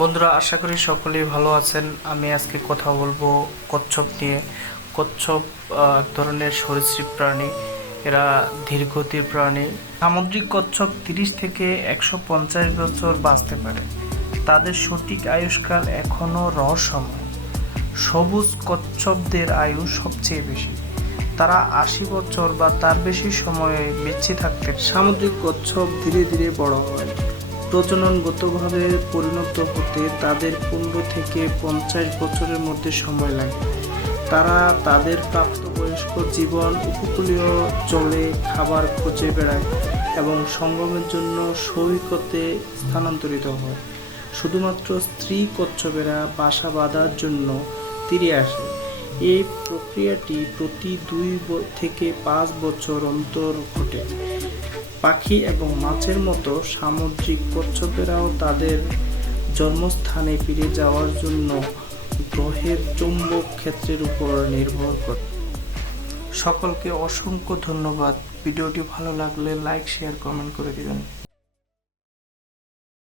বন্ধুরা, আশা করি সকলেই ভালো আছেন। আমি আজকে কথা বলবো কচ্ছপ নিয়ে। কচ্ছপ এক ধরনের সরীসৃপ প্রাণী। এরা ধীরগতির প্রাণী। সামুদ্রিক কচ্ছপ 30 থেকে 150 বছর বাঁচতে পারে। তাদের সঠিক আয়ুষ্কাল এখনও রহস্যময়। সবুজ কচ্ছপদের আয়ু সবচেয়ে বেশি। তারা 80 বছর বা তার বেশি সময় বেঁচে থাকতে। সামুদ্রিক কচ্ছপ ধীরে ধীরে বড় হয়। প্রজননগতভাবে পরিণত হতে তাদের 15 থেকে 50 বছরের মধ্যে সময় লাগে। তারা তাদের প্রাপ্তবয়স্ক জীবন উপকূলীয় জলে খাবার খুঁজে বেড়ায় এবং সঙ্গমের জন্য সৈকতে স্থানান্তরিত হয়। শুধুমাত্র স্ত্রী কচ্ছপেরা বাসা বাঁধার জন্য তীরে আসে। এই প্রক্রিয়াটি প্রতি 2 থেকে 5 বছর অন্তর ঘটে। পাখি এবং মাছের মতো সামুদ্রিক কচ্ছপেরাও তাদের জন্মস্থানে ফিরে যাওয়ার জন্য গ্রহের চৌম্বক ক্ষেত্রের উপর নির্ভর করে। সকলকে অসংখ্য ধন্যবাদ। ভিডিওটি ভালো লাগলে লাইক, শেয়ার, কমেন্ট করে দিবেন।